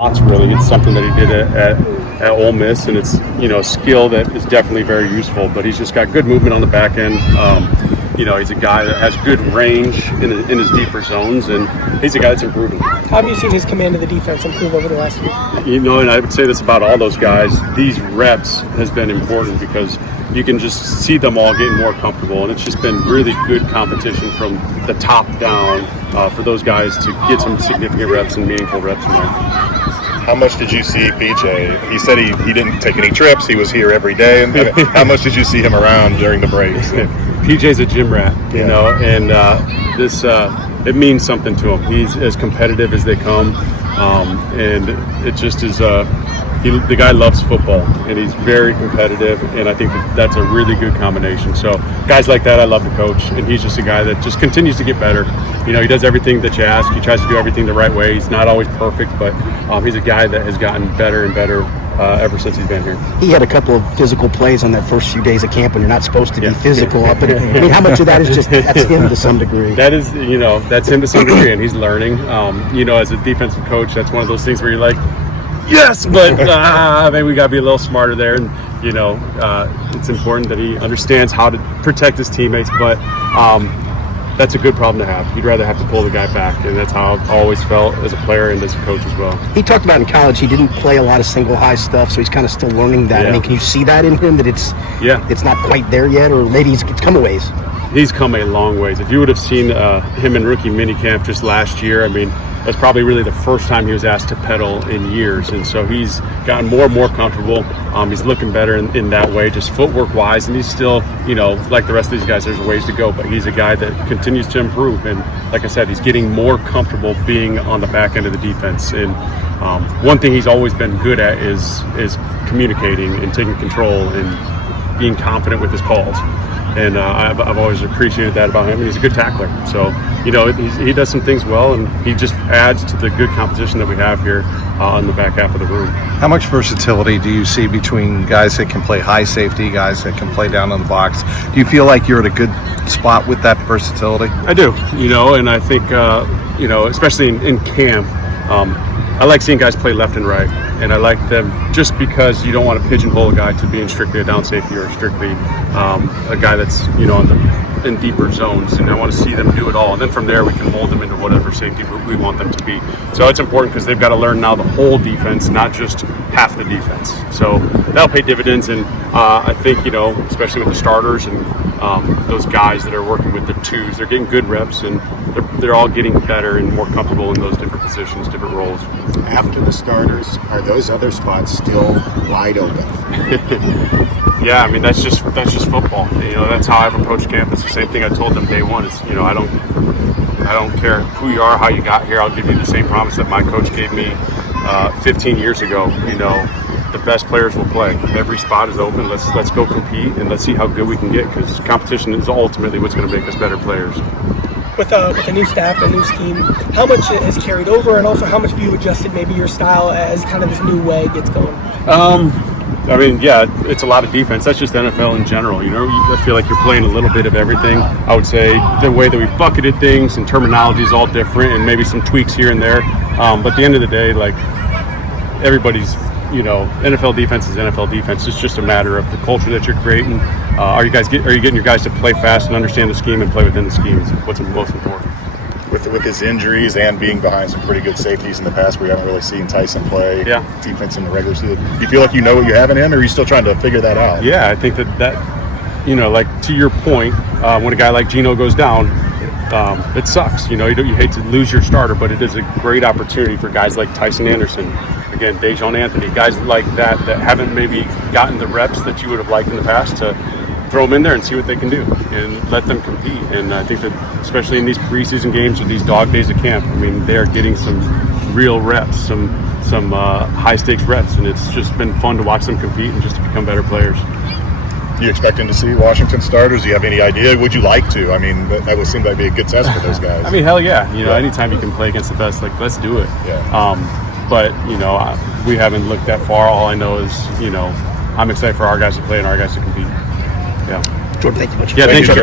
Really, it's something that he did at Ole Miss, and it's a skill that is definitely very useful. But he's just got good movement on the back end. He's a guy that has good range in his deeper zones, and he's a guy that's improving. How have you seen his command of the defense improve over the last year? And I would say this about all those guys. These reps has been important because you can just see them all getting more comfortable, and it's just been really good competition from the top down for those guys to get some significant reps and meaningful reps in there. How much did you see PJ? He said he didn't take any trips. He was here every day. And how much did you see him around during the breaks? PJ's a gym rat, and this it means something to him. He's as competitive as they come, and it just is. The guy loves football, and he's very competitive, and I think that's a really good combination. So guys like that I love to coach, and he's just a guy that just continues to get better. He does everything that you ask. He tries to do everything the right way. He's not always perfect, but he's a guy that has gotten better and better ever since he's been here. He had a couple of physical plays on that first few days of camp, and you're not supposed to be physical. But how much of that is that's him to some degree? That is, that's him to some degree, and he's learning. As a defensive coach, that's one of those things where you're like, yes, but maybe we got to be a little smarter there. And, it's important that he understands how to protect his teammates, but that's a good problem to have. You'd rather have to pull the guy back, and that's how I've always felt as a player and as a coach as well. He talked about in college he didn't play a lot of single high stuff, so he's kind of still learning that. I mean, can you see that in him, that it's not quite there yet, or maybe it's come a ways? He's come a long ways. If you would have seen him in rookie minicamp just last year, that's probably really the first time he was asked to pedal in years, and so he's gotten more and more comfortable. He's looking better in that way, just footwork wise, and he's still, like the rest of these guys, there's a ways to go, but he's a guy that continues to improve, and like I said, he's getting more comfortable being on the back end of the defense. And one thing he's always been good at is communicating and taking control and being confident with his calls. And I've always appreciated that about him, and he's a good tackler. So, he does some things well, and he just adds to the good competition that we have here on the back half of the room. How much versatility do you see between guys that can play high safety, guys that can play down on the box? Do you feel like you're at a good spot with that versatility? I do, and I think, especially in camp, I like seeing guys play left and right, and I like them just because you don't want to pigeonhole a guy to being strictly a down safety or strictly a guy that's in deeper zones, and I want to see them do it all, and then from there we can mold them into whatever safety we want them to be. So it's important because they've got to learn now the whole defense, not just half the defense. So that'll pay dividends, and I think especially with the starters and those guys that are working with the twos, they're getting good reps, and they're all getting better and more comfortable in those different positions, different roles. After the starters, are those other spots still wide open? Yeah, that's just football. That's how I've approached camp. It's the same thing I told them day one. It's I don't care who you are, how you got here. I'll give you the same promise that my coach gave me 15 years ago. The best players will play. Every spot is open. Let's go compete, and let's see how good we can get, because competition is ultimately what's going to make us better players. With a new staff, a new scheme, how much has carried over, and also how much have you adjusted maybe your style as kind of this new way gets going? It's a lot of defense. That's just NFL in general. I feel like you're playing a little bit of everything. I would say the way that we've bucketed things and terminology is all different, and maybe some tweaks here and there. But at the end of the day, everybody's, NFL defense is NFL defense. It's just a matter of the culture that you're creating. Are you getting your guys to play fast and understand the scheme and play within the scheme is what's most important. With his injuries and being behind some pretty good safeties in the past, we haven't really seen Tyson play defense in the regular season. Do you feel like you know what you have in him, or are you still trying to figure that out? Yeah, I think that to your point, when a guy like Geno goes down, it sucks. You hate to lose your starter, but it is a great opportunity for guys like Tyson Anderson, again, Dejon Anthony, guys like that haven't maybe gotten the reps that you would have liked in the past, to throw them in there and see what they can do and let them compete. And I think that especially in these preseason games or these dog days of camp, they are getting some real reps, some high stakes reps, and it's just been fun to watch them compete and just to become better players. Do you expecting to see Washington starters? Do you have any idea? Would you like to? That would seem like be a good test for those guys. Hell yeah. Anytime you can play against the best, let's do it. Yeah. But we haven't looked that far. All I know is I'm excited for our guys to play and our guys to compete. Yeah. Jordan, thank you much. Yeah, thanks.